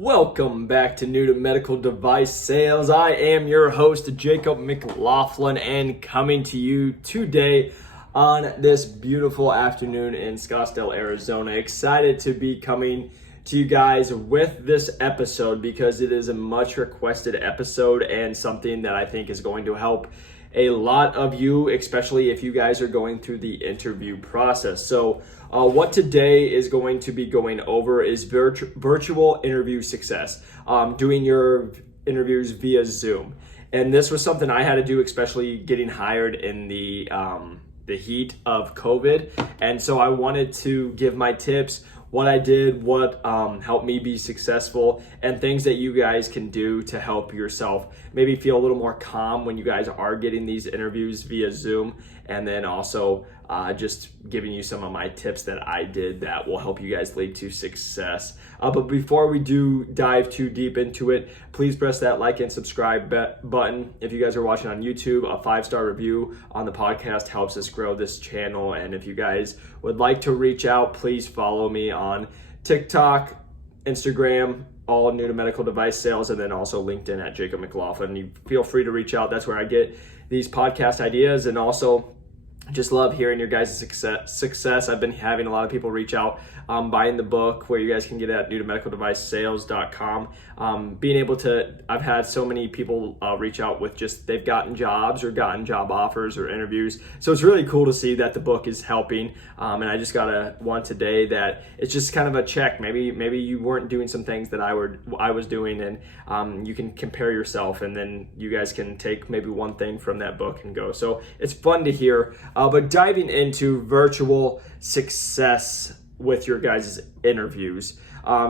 Welcome back to New to Medical Device Sales. I am your host, Jacob McLaughlin, and coming to you today on this beautiful afternoon in Scottsdale, Arizona. Excited to be coming to you guys with this episode because it is a much requested episode and something that I think is going to help a lot of you, especially if you guys are going through the interview process. So what today is going to be going over is virtual interview success, doing your interviews via Zoom. And this was something I had to do, especially getting hired in the heat of COVID. And so I wanted to give my tips, what I did, what helped me be successful, and things that you guys can do to help yourself maybe feel a little more calm when you guys are getting these interviews via Zoom. And then also just giving you some of my tips that I did that will help you guys lead to success. But before we do dive too deep into it, please press that like and subscribe button. If you guys are watching on YouTube, a 5-star review on the podcast helps us grow this channel. And if you guys would like to reach out, please follow me on TikTok, Instagram, all New to Medical Device Sales, and then also LinkedIn at Jacob McLaughlin. You feel free to reach out. That's where I get these podcast ideas, and also just love hearing your guys' success. I've been having a lot of people reach out, buying the book, where you guys can get at newtomedicaldevicesales.com. Being able to, I've had so many people reach out with just they've gotten jobs or gotten job offers or interviews. So it's really cool to see that the book is helping. And I just got one today that it's just kind of a check. Maybe you weren't doing some things that I was doing, and you can compare yourself, and then you guys can take maybe one thing from that book and go. So it's fun to hear. But diving into virtual success with your guys' interviews.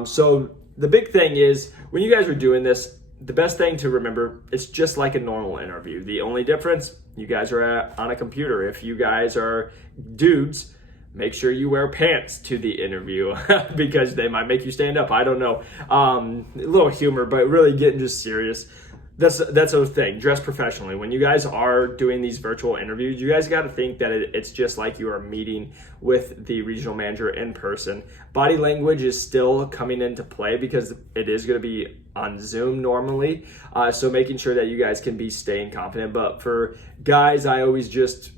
So the big thing is when you guys are doing this, the best thing to remember, it's just like a normal interview. The only difference, you guys are on a computer. If you guys are dudes, make sure you wear pants to the interview because they might make you stand up. I don't know. A little humor, but really getting just serious. That's a thing. Dress professionally. When you guys are doing these virtual interviews, you guys got to think that it's just like you are meeting with the regional manager in person. Body language is still coming into play because it is going to be on Zoom normally. So making sure that you guys can be staying confident. But for guys, I always just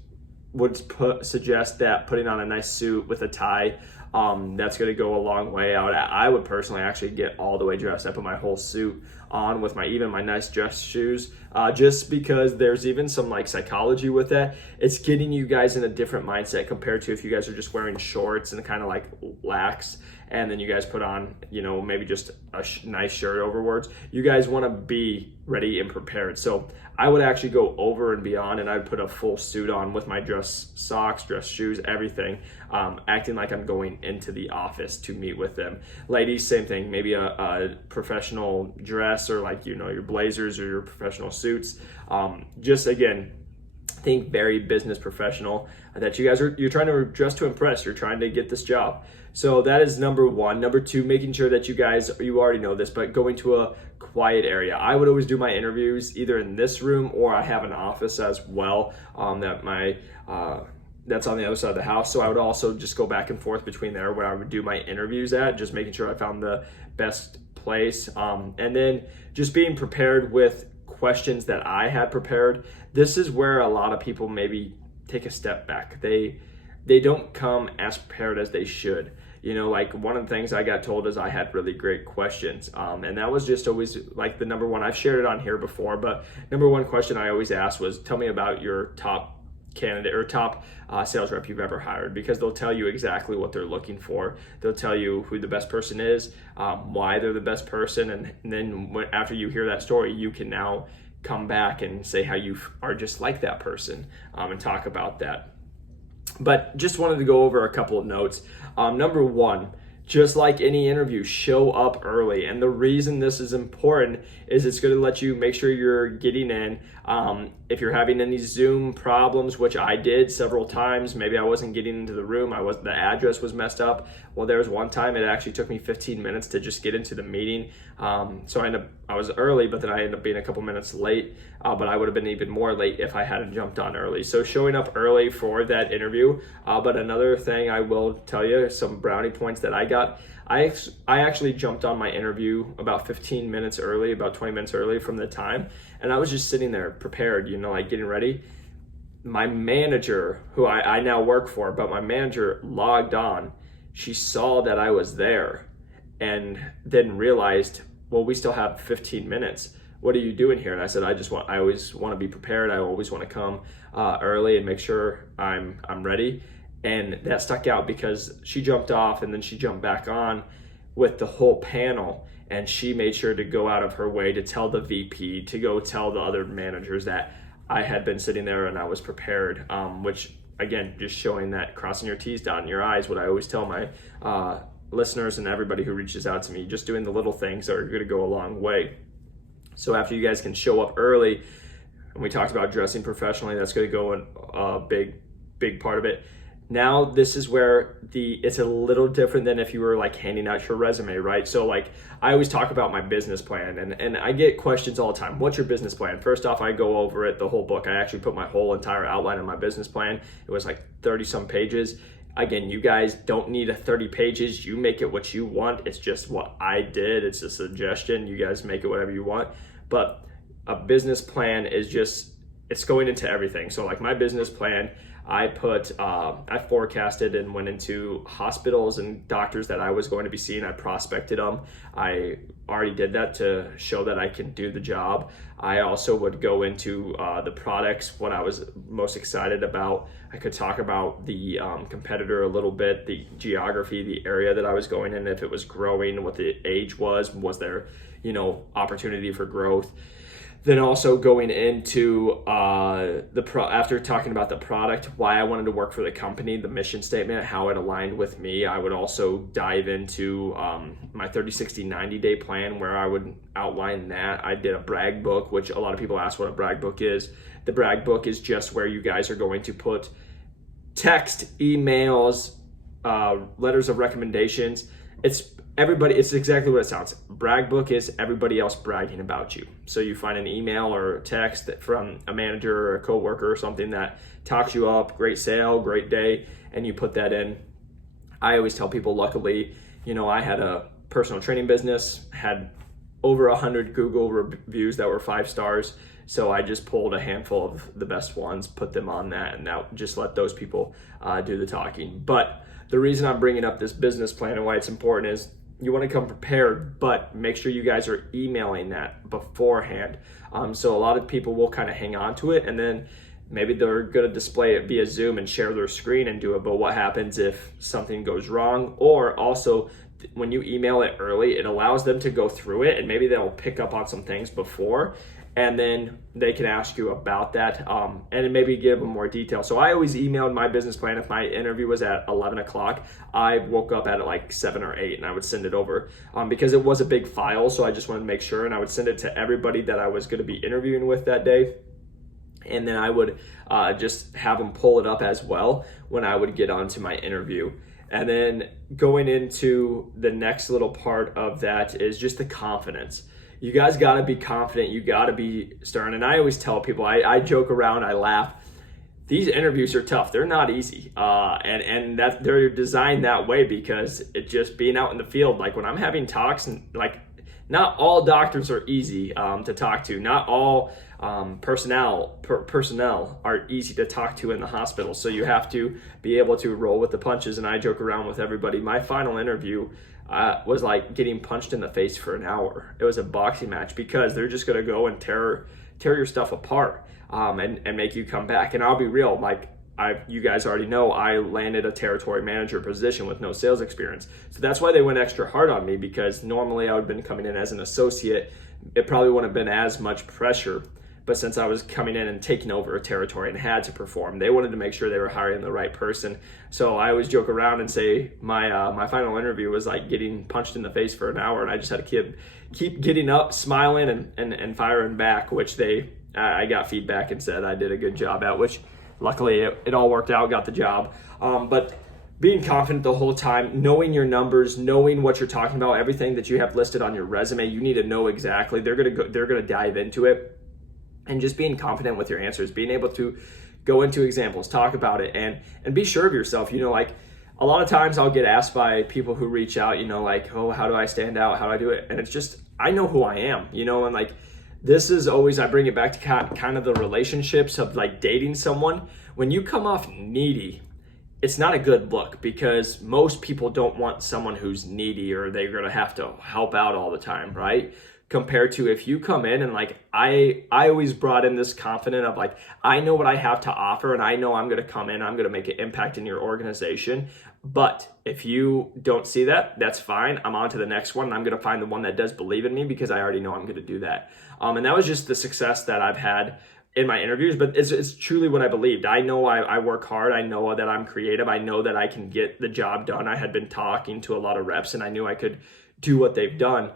would suggest that putting on a nice suit with a tie, that's going to go a long way out. I would personally actually get all the way dressed. I put my whole suit on with even my nice dress shoes, just because there's even some like psychology with that. It's getting you guys in a different mindset compared to if you guys are just wearing shorts and kind of like lax, and then you guys put on, maybe just a nice shirt overwards. You guys want to be ready and prepared. So I would actually go over and beyond, and I'd put a full suit on with my dress socks, dress shoes, everything, acting like I'm going into the office to meet with them. Ladies, same thing, maybe a professional dress, or like, your blazers or your professional suits. Just again, think very business professional, that you're trying to dress to impress. You're trying to get this job. So that is number one. Number two, making sure that you already know this, but going to a quiet area. I would always do my interviews either in this room, or I have an office as well, that's on the other side of the house. So I would also just go back and forth between there where I would do my interviews at, just making sure I found the best place. And then just being prepared with questions that I had prepared. This is where a lot of people maybe take a step back. They don't come as prepared as they should. Like one of the things I got told is I had really great questions. And that was just always like the number one. I've shared it on here before, but number one question I always asked was, tell me about your top candidate or top sales rep you've ever hired, because they'll tell you exactly what they're looking for. They'll tell you who the best person is, why they're the best person, and then after you hear that story, you can now come back and say how you are just like that person, and talk about that. But just wanted to go over a couple of notes. Number one, just like any interview, show up early. And the reason this is important is it's going to let you make sure you're getting in. If you're having any Zoom problems, which I did several times, maybe I wasn't getting into the room, the address was messed up. Well, there was one time it actually took me 15 minutes to just get into the meeting. So I was early, but then I ended up being a couple minutes late. But I would have been even more late if I hadn't jumped on early. So showing up early for that interview. But another thing I will tell you, some brownie points that I got, I actually jumped on my interview about 15 minutes early, about 20 minutes early from the time, and I was just sitting there prepared, like getting ready. My manager, who I now work for, but my manager logged on. She saw that I was there and then realized, well, we still have 15 minutes. What are you doing here? And I said, I always want to be prepared. I always want to come early and make sure I'm ready. And that stuck out because she jumped off and then she jumped back on with the whole panel. And she made sure to go out of her way to tell the VP, to go tell the other managers that I had been sitting there and I was prepared, which again, just showing that crossing your T's, dotting your I's, what I always tell my listeners and everybody who reaches out to me, just doing the little things that are going to go a long way. So after you guys can show up early, and we talked about dressing professionally, that's going to go in a big part of it. Now this is where it's a little different than if you were like handing out your resume, right? So like I always talk about my business plan, and I get questions all the time. What's your business plan? First off, I go over it, the whole book. I actually put my whole entire outline of my business plan. It was like 30 some pages. Again, you guys don't need a 30 pages. You make it what you want. It's just what I did. It's a suggestion. You guys make it whatever you want. But a business plan is just, it's going into everything. So like my business plan, I forecasted and went into hospitals and doctors that I was going to be seeing. I prospected them. I already did that to show that I can do the job. I also would go into the products, what I was most excited about. I could talk about the competitor a little bit, the geography, the area that I was going in, if it was growing, what the age was there, opportunity for growth. Then also going into after talking about the product, why I wanted to work for the company, the mission statement, how it aligned with me. I would also dive into my 30, 60, 90-day plan where I would outline that. I did a brag book, which a lot of people ask what a brag book is. The brag book is just where you guys are going to put text, emails, letters of recommendations. It's exactly what it sounds. Brag book is everybody else bragging about you. So you find an email or text from a manager or a coworker or something that talks you up, great sale, great day, and you put that in. I always tell people, luckily, I had a personal training business, had over 100 Google reviews that were 5 stars. So I just pulled a handful of the best ones, put them on that, and now just let those people do the talking. But the reason I'm bringing up this business plan and why it's important is you want to come prepared, but make sure you guys are emailing that beforehand. So a lot of people will kind of hang on to it, and then maybe they're going to display it via Zoom and share their screen and do it. But what happens if something goes wrong? Or also, when you email it early, it allows them to go through it, and maybe they'll pick up on some things before, and then they can ask you about that and maybe give them more detail. So I always emailed my business plan. If my interview was at 11 o'clock, I woke up at like 7 or 8 and I would send it over because it was a big file. So I just wanted to make sure, and I would send it to everybody that I was going to be interviewing with that day. And then I would just have them pull it up as well when I would get onto my interview. And then going into the next little part of that is just the confidence. You guys got to be confident. You got to be stern. And I always tell people, I joke around, I laugh. These interviews are tough. They're not easy. And that they're designed that way because it just being out in the field, like when I'm having talks, and like not all doctors are easy to talk to. Not all personnel are easy to talk to in the hospital. So you have to be able to roll with the punches. And I joke around with everybody. My final interview was like getting punched in the face for an hour. It was a boxing match because they're just going to go and tear your stuff apart and make you come back. And I'll be real, like you guys already know, I landed a territory manager position with no sales experience. So that's why they went extra hard on me, because normally I would have been coming in as an associate. It probably wouldn't have been as much pressure. But since I was coming in and taking over a territory and had to perform, they wanted to make sure they were hiring the right person. So I always joke around and say my final interview was like getting punched in the face for an hour, and I just had to keep getting up, smiling, and firing back, which I got feedback and said I did a good job at, which luckily it all worked out, got the job. But being confident the whole time, knowing your numbers, knowing what you're talking about, everything that you have listed on your resume, you need to know exactly. They're gonna dive into it. And just being confident with your answers, being able to go into examples, talk about it, and be sure of yourself. Like a lot of times I'll get asked by people who reach out, like, oh, how do I stand out? How do I do it? And it's just, I know who I am, and like, this is always, I bring it back to kind of the relationships of like dating someone. When you come off needy, it's not a good look, because most people don't want someone who's needy or they're going to have to help out all the time, right? Compared to if you come in and like, I always brought in this confident of like, I know what I have to offer and I know I'm going to come in, I'm going to make an impact in your organization. But if you don't see that, that's fine. I'm on to the next one, and I'm going to find the one that does believe in me, because I already know I'm going to do that. And that was just the success that I've had in my interviews, but it's truly what I believed. I know I work hard. I know that I'm creative. I know that I can get the job done. I had been talking to a lot of reps and I knew I could do what they've done.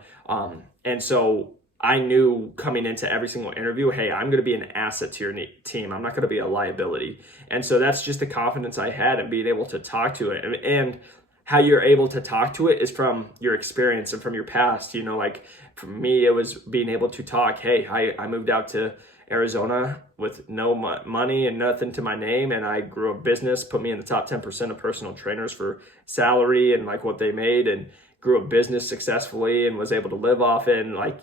And so I knew coming into every single interview, hey, I'm going to be an asset to your team. I'm not going to be a liability. And so that's just the confidence I had in being able to talk to it. And how you're able to talk to it is from your experience and from your past. Like for me, it was being able to talk, hey, I moved out to Arizona with no money and nothing to my name, and I grew a business, put me in the top 10% of personal trainers for salary and like what they made, and grew a business successfully and was able to live off it. And like,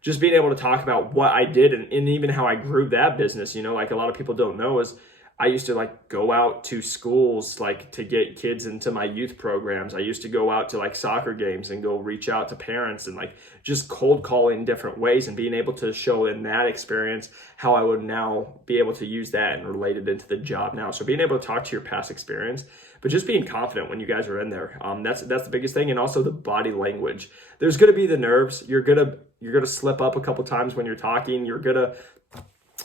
just being able to talk about what I did and even how I grew that business, like a lot of people don't know is I used to like go out to schools like to get kids into my youth programs. I used to go out to like soccer games and go reach out to parents and like just cold calling different ways, and being able to show in that experience how I would now be able to use that and relate it into the job now. So being able to talk to your past experience, but just being confident when you guys are in there. That's the biggest thing. And also the body language. There's going to be the nerves. You're going to slip up a couple times when you're talking. You're going to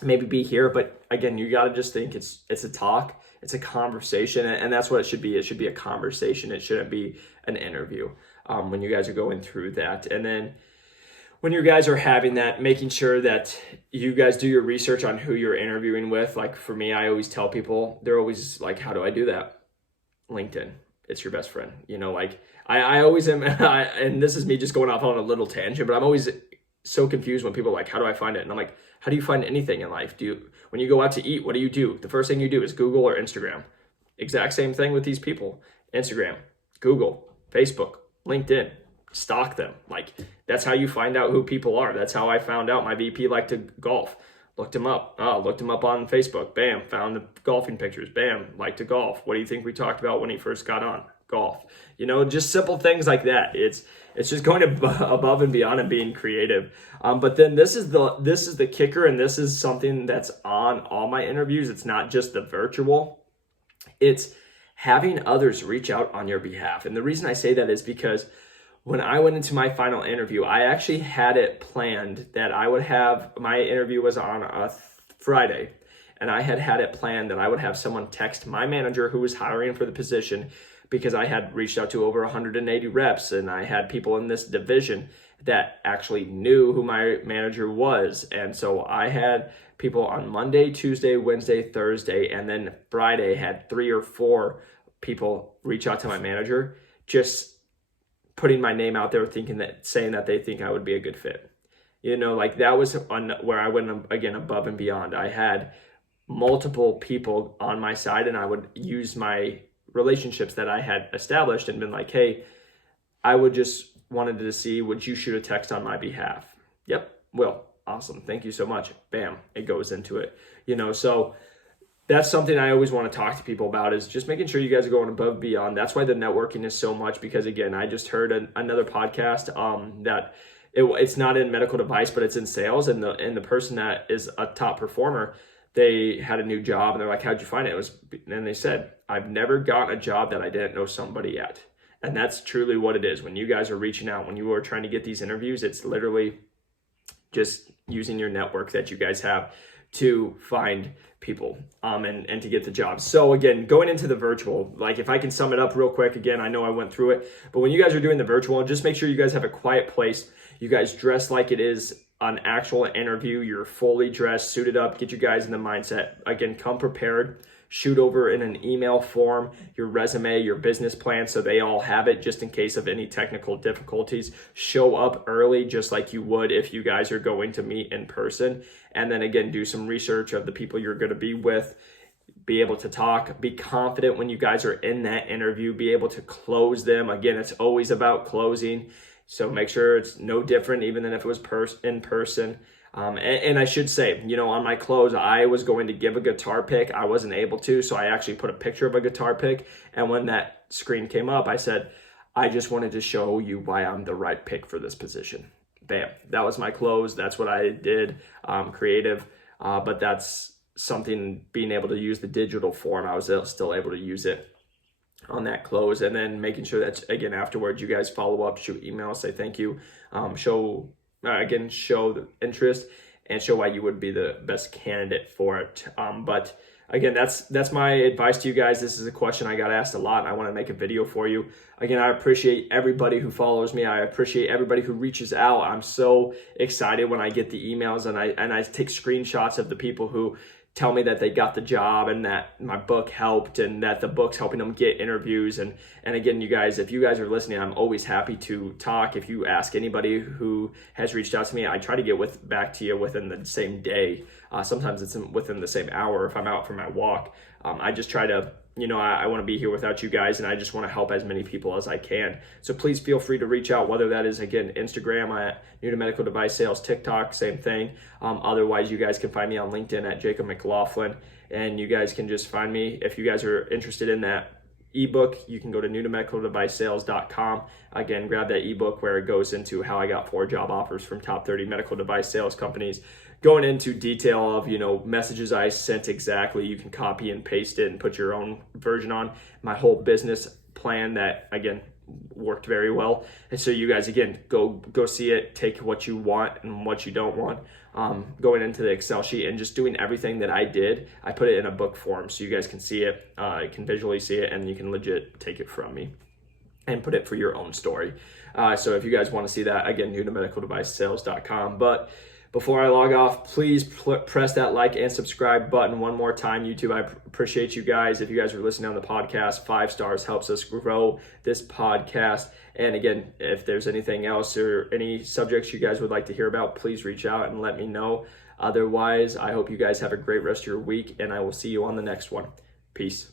maybe be here, but again, you got to just think it's a talk, it's a conversation, and that's what it should be. It should be a conversation. It shouldn't be an interview when you guys are going through that. And then when you guys are having that, making sure that you guys do your research on who you're interviewing with. Like for me, I always tell people, they're always like, how do I do that? LinkedIn, it's your best friend. Like I always am, and this is me just going off on a little tangent, but I'm always so confused when people are like, how do I find it? And I'm like, how do you find anything in life? When you go out to eat, what do you do? The first thing you do is Google or Instagram. Exact same thing with these people. Instagram, Google, Facebook, LinkedIn, stalk them. Like that's how you find out who people are. That's how I found out my VP liked to golf. Looked him up. Looked him up on Facebook. Bam, found the golfing pictures. Bam, liked to golf. What do you think we talked about when he first got on? Golf. Just simple things like that. It's just going above and beyond and being creative. But then this is the kicker, and this is something that's on all my interviews. It's not just the virtual. It's having others reach out on your behalf. And the reason I say that is because when I went into my final interview, I actually had it planned that I would have, my interview was on a Friday, and I had it planned that I would have someone text my manager who was hiring for the position, because I had reached out to over 180 reps, and I had people in this division that actually knew who my manager was. And so I had people on Monday, Tuesday, Wednesday, Thursday, and then Friday had 3 or 4 people reach out to my manager, just putting my name out there, saying that they think I would be a good fit. Like that was where I went again above and beyond. I had multiple people on my side, and I would use my relationships that I had established and been like, hey, I would just wanted to see, would you shoot a text on my behalf? Yep, will. Awesome. Thank you so much. Bam, it goes into it. So that's something I always want to talk to people about, is just making sure you guys are going above and beyond. That's why the networking is so much, because again, I just heard another podcast that it's not in medical device, but it's in sales, and the person that is a top performer, they had a new job and they're like, how'd you find it? And they said, I've never gotten a job that I didn't know somebody at. And that's truly what it is. When you guys are reaching out, when you are trying to get these interviews, it's literally just using your network that you guys have to find people and to get the job. So again, going into the virtual, like if I can sum it up real quick, again, I know I went through it, but when you guys are doing the virtual, just make sure you guys have a quiet place. You guys dress like it is an actual interview. You're fully dressed, suited up, get you guys in the mindset. Again, come prepared. Shoot over in an email form your resume, your business plan, so they all have it just in case of any technical difficulties. Show up early just like you would if you guys are going to meet in person. And then again, do some research of the people you're going to be with. be able to talk, be confident when you guys are in that interview, be able to close them. Again, it's always about closing. So make sure it's no different even than if it was in person. And I should say, on my close, I was going to give a guitar pick. I wasn't able to, so I actually put a picture of a guitar pick. And when that screen came up, I said, I just wanted to show you why I'm the right pick for this position. Bam. That was my close. That's what I did, creative. But that's something, being able to use the digital form, I was still able to use it on that close. And then making sure that, again, afterwards, you guys follow up, shoot emails, say thank you, show the interest, and show why you would be the best candidate for it. But again, that's my advice to you guys. This is a question I got asked a lot, and I want to make a video for you. Again, I appreciate everybody who follows me. I appreciate everybody who reaches out. I'm so excited when I get the emails, and I take screenshots of the people who tell me that they got the job and that my book helped and that the book's helping them get interviews. And again, you guys, if you guys are listening, I'm always happy to talk. If you ask anybody who has reached out to me, I try to get back to you within the same day. Sometimes it's within the same hour if I'm out for my walk. I just try to, I want to be here without you guys, and I just want to help as many people as I can. So please feel free to reach out, whether that is, again, Instagram at New to Medical Device Sales, TikTok, same thing. Otherwise, you guys can find me on LinkedIn at Jacob McLaughlin, and you guys can just find me. If you guys are interested in that ebook, you can go to newtomedicaldevicesales.com. Again, grab that ebook where it goes into how I got 4 job offers from top 30 medical device sales companies, going into detail of, messages I sent exactly. You can copy and paste it and put your own version on. My whole business plan that, again, worked very well. And so you guys, again, go see it, take what you want and what you don't want. Going into the Excel sheet and just doing everything that I did, I put it in a book form so you guys can see it, can visually see it, and you can legit take it from me and put it for your own story. So if you guys want to see that, again, newtomedicaldevicesales.com. But before I log off, please press that like and subscribe button one more time. YouTube, I appreciate you guys. If you guys are listening on the podcast, 5 stars helps us grow this podcast. And again, if there's anything else or any subjects you guys would like to hear about, please reach out and let me know. Otherwise, I hope you guys have a great rest of your week, and I will see you on the next one. Peace.